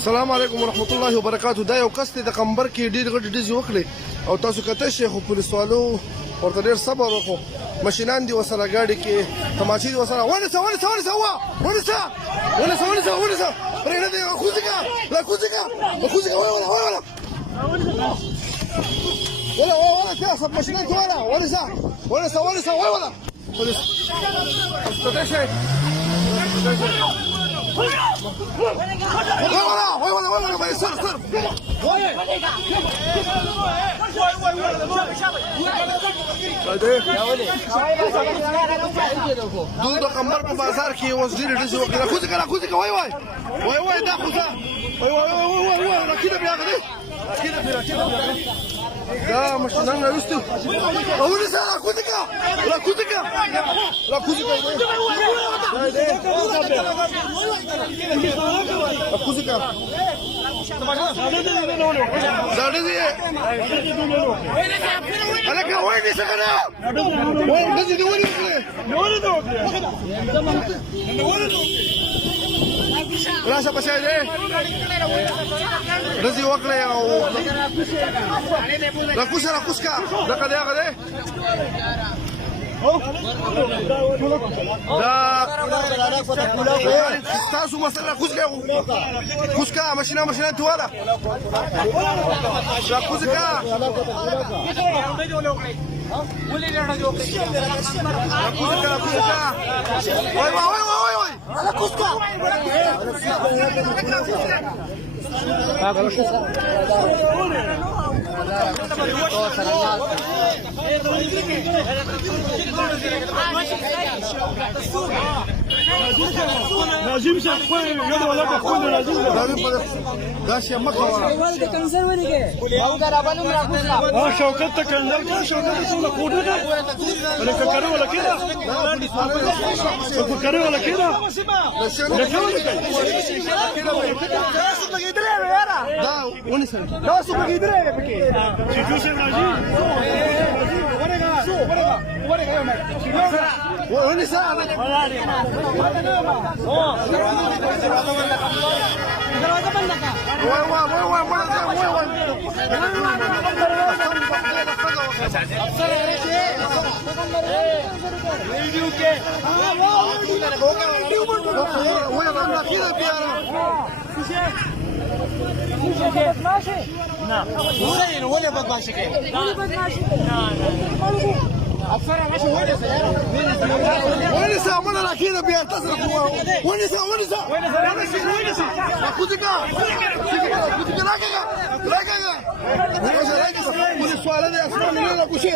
السلام علیکم ورحمت الله وبرکاتو. دا یو کس دی د قمبر کې ډېر غټ ډیزې وکړې او تاسو کته شي خو پولیس والو ورته ډېر صبر وکړو. ماشینان دي ورسره ګاډي کې تماشې دي ورسره ونیسه پرېږده دې لا کوزیکه ولا تحسب ماشینان کې ونیسه پولیس کته شي ولا سر دوی د قمبر په بازار کې اوس ډېرې ډزې وکړې. راکوزیکه وای دا خوځه وای راکېده بیا غدې دا ماشینان راوستو ونیسه راکوزیکه زاړه دي هلکه ونیسه که نه ډزې دې ونیسلې راشه په شی دی ډزې وکړې او راکوزکه دغه دی هغه دی دا تاسو مسله کوزکه ماشینان تواله کوزکه وای ناظم صاحب خو یو ولا په خو ناظم دا شي مخه ولې د کنسر ولګي او دا رابلم راغوسه او شوکت ته کنسر کې شوکت ته ټول کوډه ده ولکه کړه ولا کېده څه کړه ولا کېده لکه ولا دا ونیسه دا څه بګی درې پکې چې جوسه راځي ونیسه ونیسه عمله راکېده بیا تصرف ونیسه کوزیکه راکېږه پولیس والا دی اسمان نه راکوشي